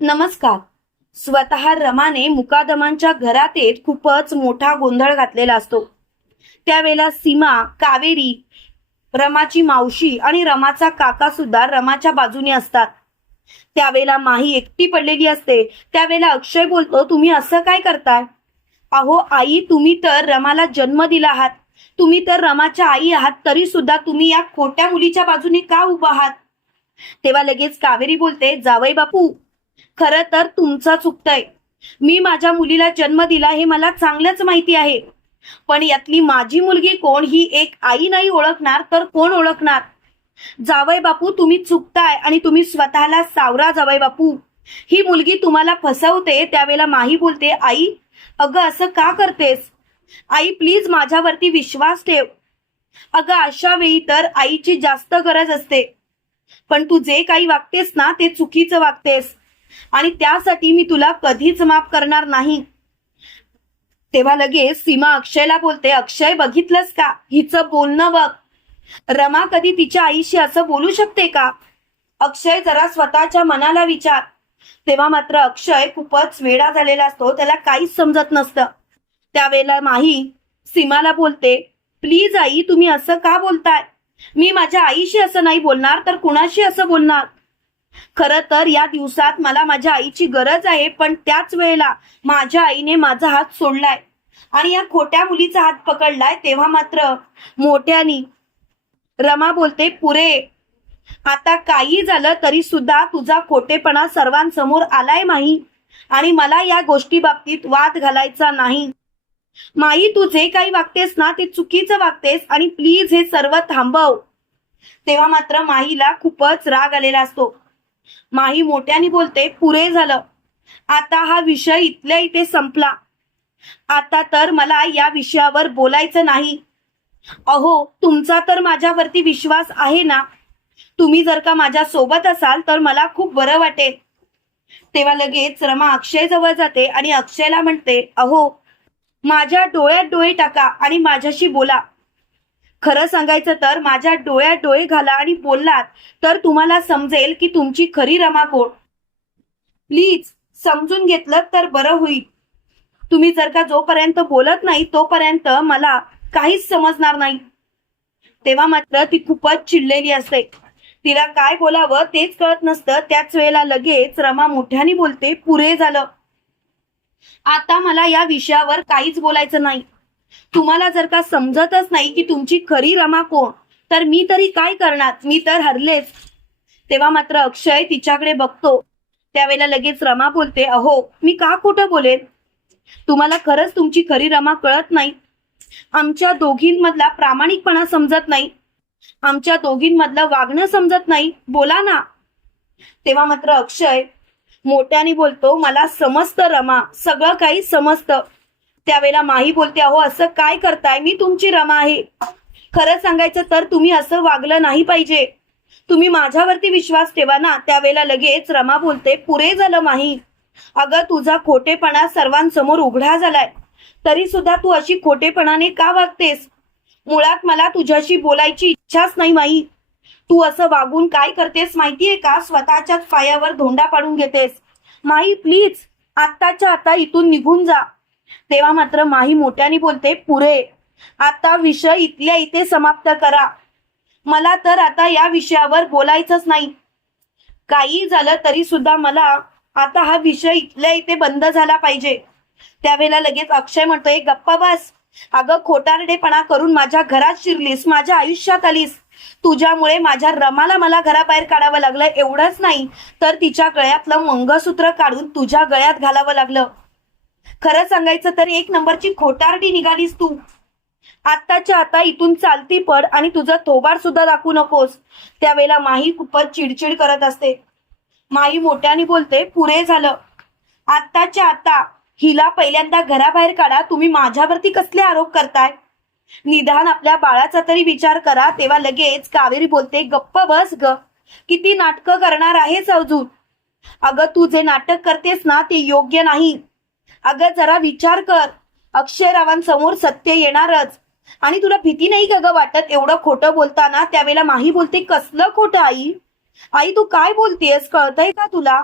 नमस्कार. स्वतः रमाने मुकादमांच्या घरात येत खूपच मोठा गोंधळ घातलेला असतो. त्यावेळेला सीमा कावेरी रमाची मावशी आणि रमाचा काका सुद्धा रमाच्या बाजूने असतात. त्यावेळेला माही एकटी पडलेली असते. त्यावेळेला अक्षय बोलतो तुम्ही असं काय करताय? अहो आई तुम्ही तर रमाला जन्म दिला आहात. तुम्ही तर रमाच्या आई आहात तरी सुद्धा तुम्ही या खोट्या मुलीच्या बाजूने का उभा आहात? तेव्हा लगेच कावेरी बोलते जावई बापू खरं तर तुमचं चुकतंय. मी माझ्या मुलीला जन्म दिला हे मला चांगलंच माहिती आहे. पण यातली माझी मुलगी कोण ही एक आई नाही ओळखणार तर कोण ओळखणार? जावई बापू तुम्ही चुकताय आणि तुम्ही स्वतःला सावरा जावई बापू. ही मुलगी तुम्हाला फसवते त्यावेळेला माही बोलते आई अगं असं का करतेस? आई प्लीज माझ्यावरती विश्वास ठेव. अगं अशा वेळी तर आईची जास्त गरज असते. पण तू जे काही वागतेस ना ते चुकीचं वागतेस. आणि त्यासाठी मी तुला कधीच माफ करणार नाही. तेव्हा लगेच सीमा अक्षयला बोलते अक्षय बघितलंस का? हिचं बोलणं बघ. रमा कधी तिच्या आईशी असं बोलू शकते का? अक्षय जरा स्वतःच्या मनाला विचार. तेव्हा मात्र अक्षय खूपच वेडा झालेला असतो त्याला काहीच समजत नसतं. त्यावेळेला माही सीमाला बोलते प्लीज आई तुम्ही असं का बोलताय? मी माझ्या आईशी असं नाही बोलणार तर कुणाशी असं बोलणार? खरं तर या दिवसात मला माझ्या आईची गरज आहे पण त्याच वेळेला माझ्या आईने माझा हात सोडलाय. आणि या खोट्या मुलीचा हात पकडलाय तेव्हा मात्र मोठ्यानी रमा बोलते पुरे आता काही झालं तरी सुद्धा तुझा खोटेपणा सर्वांसमोर आलाय माही. आणि मला या गोष्टी बाबतीत वाद घालायचा नाही. माई तू जे काही वागतेस ना ते चुकीचं वागतेस आणि प्लीज हे सर्व थांबव. तेव्हा मात्र माहीला खूपच राग आलेला असतो. माही मोठ्याने बोलते पुरे झालं. आता हा विषय इथल्या इथे संपला. आता तर मला या विषयावर बोलायचं नाही. अहो तुमचा तर माझ्यावरती विश्वास आहे ना? तुम्ही जर का माझ्या सोबत असाल तर मला खूप बरं वाटेल. तेव्हा लगेच रमा अक्षय जवळ जाते आणि अक्षयला म्हणते अहो माझ्या डोळ्यात डोळे टाका आणि माझ्याशी बोला. खरं सांगायचं तर माझ्या डोळ्यात डोळे घाला आणि बोललात तर तुम्हाला समजेल की तुमची खरी रमा कोण प्लीज समजून घेतलं तर बरं होईल. तुम्ही जर का जोपर्यंत बोलत नाही तोपर्यंत मला काहीच समजणार नाही. तेव्हा मात्र ती खूपच चिडलेली असते. तिला काय बोलावं तेच कळत नसतं. त्याच वेळेला लगेच रमा मोठ्याने बोलते पुरे झालं. आता मला या विषयावर काहीच बोलायचं नाही. तुम्हाला जर का समजतच नाही की तुमची खरी रमा कोण तर मी तरी काय करणार? मी तर हरलेच. तेव्हा मात्र अक्षय तिच्याकडे बघतो. त्यावेळेला लगेच रमा बोलते अहो मी का खोटं बोलेन? तुम्हाला खरंच तुमची खरी रमा कळत नाही. आमच्या दोघींमधला प्रामाणिकपणा समजत नाही. आमच्या दोघींमधलं वागणं समजत नाही. बोला ना. तेव्हा मात्र अक्षय मोठ्याने बोलतो मला समजतं रमा सगळं काही समजतं. त्यावेळेला माही बोलते अहो असं काय करताय? मी तुमची रमा आहे. खरं सांगायचं तर तुम्ही असं वागलं नाही पाहिजे. तुम्ही माझ्यावरती विश्वास ठेवा ना. त्यावेळेला लगेच रमा बोलते पुरे झालं माही. अगं तुझा खोटेपणा सर्वांसमोर उघडा झालाय. तरी सुद्धा तू अशी खोटेपणाने का वागतेस? मुळात मला तुझ्याशी बोलायची इच्छाच नाही माही. तू असं वागून काय करतेस माहितीये का? स्वतःच्याच पायावर धोंडा पाडून घेतेस. माही प्लीज आत्ताच्या आता इथून निघून जा. तेव्हा मात्र माही मोठ्याने बोलते पुरे आता विषय इथल्या इथे समाप्त करा. मला तर आता या विषयावर बोलायचंच नाही. काही झालं तरी सुद्धा मला आता हा विषय इथल्या इथे बंद झाला पाहिजे. त्यावेळेला लगेच अक्षय म्हणतोय गप्पा बस. अगं खोटारडेपणा करून माझ्या घरात शिरलीस माझ्या आयुष्यात आलीस. तुझ्यामुळे माझ्या रमाला मला घराबाहेर काढावं लागलं एवढंच नाही तर तिच्या गळ्यातलं मंगळसूत्र काढून तुझ्या गळ्यात घालावं लागलं. खरं सांगायचं तर एक नंबरची खोटारडी निघालीस तू. आत्ताच्या आता इथून चालती पड आणि तुझा थोबाड सुद्धा दाखवू नकोस. त्यावेळेला माही खूपच चिडचिड करत असते. माही मोठ्याने बोलते पुरे झालं. आत्ताच्या आता हिला पहिल्यांदा घराबाहेर काढा तुम्ही माझ्यावरती कसले आरोप करताय? निदान आपल्या बाळाचा तरी विचार करा तेव्हा लगेच कावेरी बोलते गप्प बस ग. किती नाटकं करणार आहेस अजून? अगं तू जे नाटक करतेस ना ते योग्य नाही. अगं जरा विचार कर. अक्षय रावांसमोर सत्य येणारच. आणि तुला भीती नाही का ग वाटत? एवढं खोटं बोलताना त्यावेळेला माही बोलते कसलं खोटं आई? आई तू काय बोलतेस? कळतंय का तुला?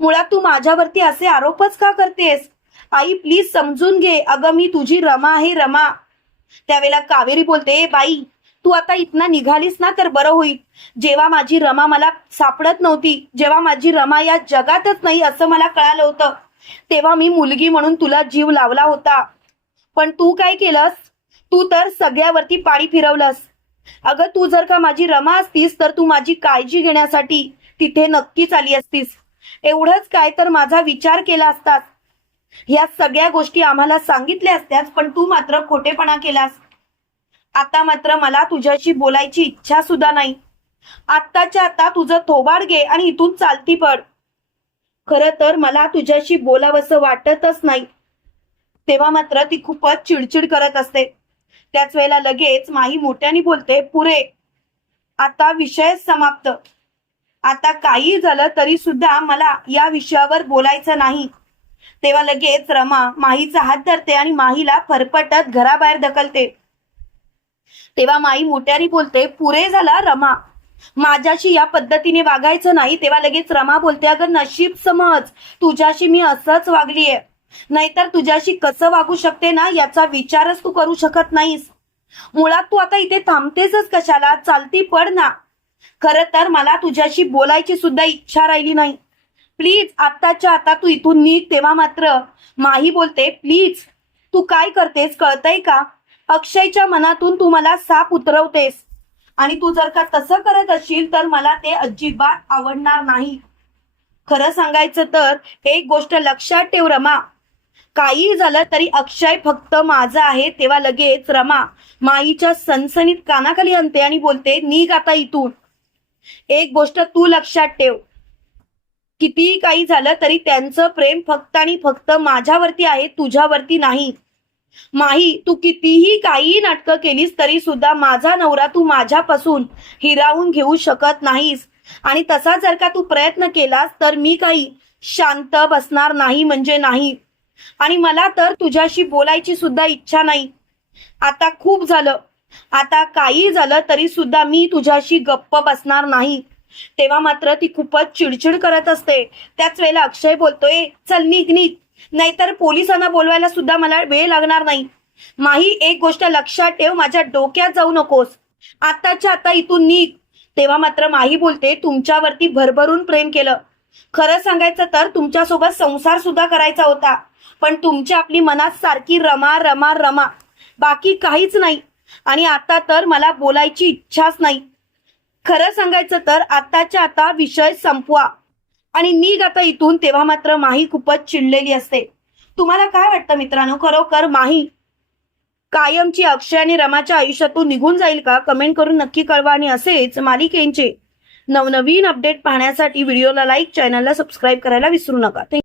मुळात तू माझ्यावरती असे आरोपच का करतेस? आई प्लीज समजून घे. अगं मी तुझी रमा आहे रमा. त्यावेळेला कावेरी बोलते बाई तू आता इथनं निघालीस ना तर बरं होईल. जेव्हा माझी रमा मला सापडत नव्हती जेव्हा माझी रमा या जगातच नाही असं मला कळालं होतं. तेव्हा मी मुलगी म्हणून तुला जीव लावला होता. पण तू काय केलंस? तू तर सगळ्यावरती पाणी फिरवलंस. अगं तू जर का माझी रमा असतीस तर तू माझी काळजी घेण्यासाठी तिथे नक्कीच आली असतीस. एवढंच काय तर माझा विचार केला असतास. या सगळ्या गोष्टी आम्हाला सांगितल्या असत्याच पण तू मात्र खोटेपणा केलास. आता मात्र मला तुझ्याशी बोलायची इच्छा सुद्धा नाही. आत्ताच्या आता तुझं थोबाड घे आणि इथून चालती पड. खरं तर मला तुझ्याशी बोलावंसं वाटतच नाही. तेव्हा मात्र ती खूपच चिडचिड करत असते. त्याच वेळेला लगेच माही मोठ्याने बोलते पुरे आता विषय समाप्त. आता काही झालं तरी सुद्धा मला या विषयावर बोलायचं नाही. तेव्हा लगेच रमा माहीचा हात धरते आणि माहीला फरफटत घराबाहेर ढकलते. तेव्हा माई मोठ्याने बोलते पुरे झाला रमा. माझ्याशी या पद्धतीने वागायचं नाही तेव्हा लगेच रमा बोलते अगं नशीब समज तुझ्याशी मी असंच वागलीये. नाहीतर तुझ्याशी कसं वागू शकते ना याचा विचारच तू करू शकत नाहीस. मुळात तू आता इथे थांबतेसच कशाला? चालती पड ना. खर तर मला तुझ्याशी बोलायची सुद्धा इच्छा राहिली नाही. प्लीज आत्ताच्या आता तू इथून निघ तेव्हा मात्र. माही बोलते प्लीज तू काय करतेस कळतंय का? अक्षयच्या मनातून तू मला साप उतरवतेस. आणि तू जर का तसं करत असशील तर मला ते अजिबात आवडणार नाही. खरं सांगायचं तर एक गोष्ट लक्षात ठेव रमा. काही झालं तरी अक्षय फक्त माझा आहे तेव्हा लगेच रमा माईच्या सनसनीत कानाखाली आणते आणि बोलते निघ आता इथून. एक गोष्ट तू लक्षात ठेव. कितीही काही झालं तरी त्यांचं प्रेम फक्त आणि फक्त माझ्यावरती आहे तुझ्यावरती नाही. माही तू कितीही काही नाटकं केलीस तरी सुद्धा माझा नवरा तू माझ्यापासून हिरावून घेऊ शकत नाहीस. आणि तसा जर का तू प्रयत्न केलास तर मी काही शांत बसणार नाही म्हणजे नाही. आणि मला तर तुझ्याशी बोलायची सुद्धा इच्छा नाही. आता खूप झालं. आता काही झालं तरी सुद्धा मी तुझ्याशी गप्प बसणार नाही. तेव्हा मात्र ती खूपच चिडचिड करत असते. त्याच वेळेला अक्षय बोलतोय चल निघ निघ. नाहीतर पोलिसांना बोलवायला सुद्धा मला वेळ लागणार नाही. माही एक गोष्ट लक्षात ठेव माझ्या डोक्यात जाऊ नकोस. आताच्या आता इथून निघ. तेव्हा मात्र माही बोलते तुमच्यावरती भरभरून प्रेम केलं. खरं सांगायचं तर तुमच्यासोबत संसार सुद्धा करायचा होता. पण तुमच्या आपली मनात सारखी रमा रमा रमा. बाकी काहीच नाही. आणि आता तर मला बोलायची इच्छाच नाही. खरं सांगायचं तर आताच्या आता विषय संपवा. आणि निघ आता इथून तेव्हा मात्र माही खूपच चिडलेली असते. तुम्हाला काय वाटतं मित्रांनो? खरोखर माही कायमची अक्षय आणि रमाच्या आयुष्यातून निघून जाईल का? कमेंट करून नक्की कळवा. आणि असेच मालिकेंचे नवनवीन अपडेट पाहण्यासाठी व्हिडिओला लाईक चॅनलला सबस्क्राईब करायला विसरू नका.